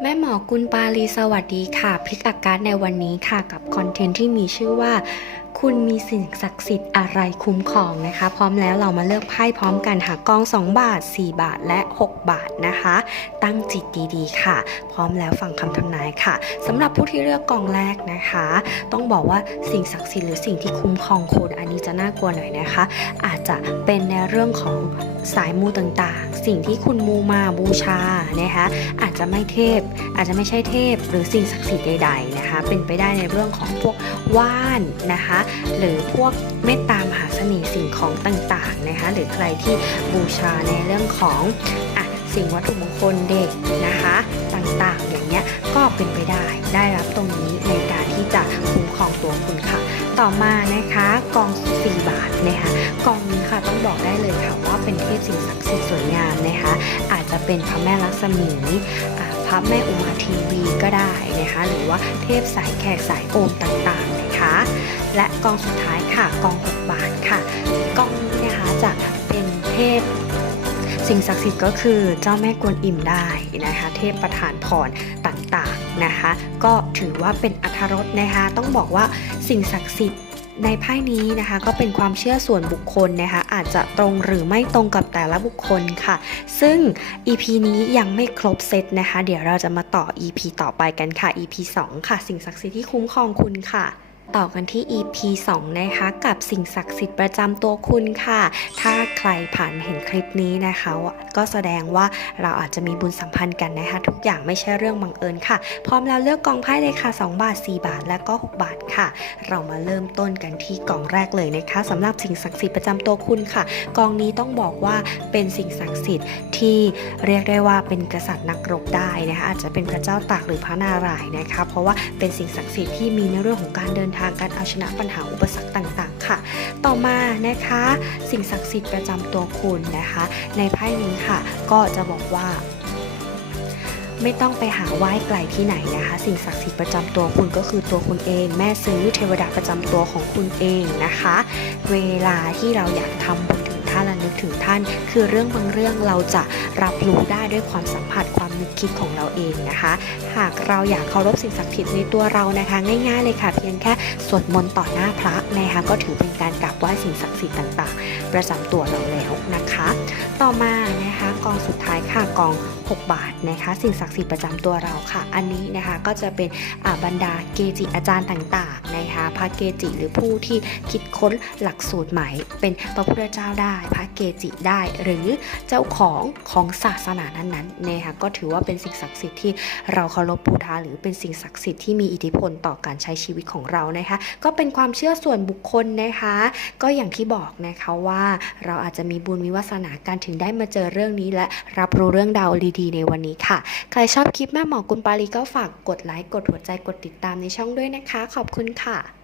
แม่หมอกุลปาลีสวัสดีค่ะพลิกอาการในวันนี้ค่ะกับคอนเทนต์ที่มีชื่อว่า คุณมีสิ่งศักดิ์สิทธิ์อะไรคุ้มครองนะคะ พร้อมแล้วเรามาเลือกไพ่พร้อมกันหากอง 2 บาท 4 บาทและ 6 บาทนะคะ ตั้งจิตดีๆ ค่ะ พร้อมแล้วฟังคำทำนายค่ะสำหรับผู้ที่เลือกกองแรกนะคะ ต้องบอกว่าสิ่งศักดิ์สิทธิ์หรือสิ่งที่คุ้มครองคุณอันนี้จะน่ากลัวหน่อยนะคะ อาจจะเป็นในเรื่องของสายมูต่างๆ สิ่งที่คุณมูมาบูชานะคะ อาจจะไม่เทพ อาจจะไม่ใช่เทพ หรือสิ่งศักดิ์สิทธิ์ใด ๆนะคะ เป็นไปได้ในเรื่องของพวกว่านนะคะหรือพวกเมตตามหาเสน่ห์สิ่งของต่างๆนะคะหรือใครที่บูชาในเรื่องของอะสิ่งวัตถุมงคลเด็กนะคะต่างๆ อย่างเงี้ยก็เป็นไปได้ได้รับตรงนี้ในการที่จะคุ้มครองตัวคุณค่ะ ต่อมานะคะกอง 4 บาทนะคะกองนี้ค่ะต้องบอกได้เลยค่ะว่าเป็นเทพสิ่งศักดิ์สิทธิ์สวยงามนะคะอาจจะเป็นพระแม่ลักษมีอ่าพระแม่อุมาทีวีก็ได้นะคะหรือว่าเทพสายแขกสายโอมต่างๆนะคะ และกองสุดท้ายค่ะกอง6บาทค่ะ กองนี้นะคะจะเป็นเทพสิ่งศักดิ์สิทธิ์ก็คือเจ้าแม่กวนอิมได้นะคะ เทพประธานพรต่างๆนะคะ ก็ถือว่าเป็นอัธรสนะคะ ต้องบอกว่าสิ่งศักดิ์สิทธิ์ในไพ่นี้นะคะก็เป็นความเชื่อส่วนบุคคลนะคะ อาจจะตรงหรือไม่ตรงกับแต่ละบุคคลค่ะ ซึ่ง EP นี้ยังไม่ครบเซตนะคะ เดี๋ยวเราจะมาต่อ EP ต่อไปกันค่ะ EP 2 ค่ะ สิ่งศักดิ์สิทธิ์ที่คุ้มครองคุณค่ะ ต่อกันที่ EP 2 นะคะกับสิ่งศักดิ์สิทธิ์ประจำตัวคุณค่ะ ถ้าใครผ่านเห็นคลิปนี้นะคะ ก็แสดงว่าเราอาจจะมีบุญสัมพันธ์กันนะคะทุกอย่างไม่ใช่เรื่องบังเอิญค่ะ พร้อมแล้วเลือกกองไพ่เลยค่ะ 2 บาท 4 บาท และก็ 6 บาทค่ะ เรามาเริ่มต้นกันที่กองแรกเลยนะคะสำหรับสิ่งศักดิ์สิทธิ์ประจำตัวคุณค่ะ กองนี้ต้องบอกว่าเป็นสิ่งศักดิ์สิทธิ์ที่เรียกได้ว่าเป็นกษัตริย์นักรบได้นะคะอาจจะเป็นพระเจ้าตากหรือพระนารายณ์นะคะ เพราะว่าเป็นสิ่งศักดิ์สิทธิ์ที่มีในเรื่องของการเดินทางการเอาชนะปัญหาอุปสรรคต่างๆ ต่อมานะคะ สิ่งศักดิ์สิทธิ์ประจำตัวคุณนะคะ ในไพ่นี้ค่ะ ก็จะบอกว่าไม่ต้องไปหาไหว้ไกลที่ไหนนะคะ สิ่งศักดิ์สิทธิ์ประจำตัวคุณก็คือตัวคุณเอง แม่ซื้อเทวดาประจำตัวของคุณเองนะคะ เวลาที่เราอยากทำบุญานและนึกถึงท่าน คือเรื่องบางเรื่องเราจะรับรู้ได้ด้วยความสัมผัสความนึกคิดของเราเองนะคะ หากเราอยากเคารพสิ่งศักดิ์สิทธิ์ในตัวเรานะคะ ง่ายๆเลยค่ะ เพียงแค่สวดมนต์ต่อหน้าพระนะคะก็ถือเป็นการกราบไหว้สิ่งศักดิ์สิทธิ์ต่าง ๆ ประจำตัวเราแล้วนะคะ ต่อมานะคะกองสุดท้ายค่ะกอง6 บาทนะคะ สิ่งศักดิ์สิทธิ์ประจำตัวเราค่ะ อันนี้นะคะก็จะเป็นบรรดาเกจิอาจารย์ต่างๆนะคะพระเกจิหรือผู้ที่คิดค้นหลักสูตรใหม่ เป็นพระพุทธเจ้าได้ พระเกจิได้หรือเจ้าของของศาสนานั้นๆนะคะก็ถือว่าเป็นสิ่งศักดิ์สิทธิ์ที่เราเคารพบูชาหรือเป็นสิ่งศักดิ์สิทธิ์ที่มีอิทธิพลต่อการใช้ชีวิตของเรานะคะ ก็เป็นความเชื่อส่วนบุคคลนะคะ ก็อย่างที่บอกนะคะว่าเราอาจจะมีบุญมีวาสนาการถึงได้มาเจอเรื่องนี้และรับรู้เรื่องดาวดีๆ ในวันนี้ค่ะ ใครชอบคลิปแม่หมอกุลปาลีก็ฝากกดไลค์ กดหัวใจ กดติดตามในช่องด้วยนะคะ ขอบคุณค่ะ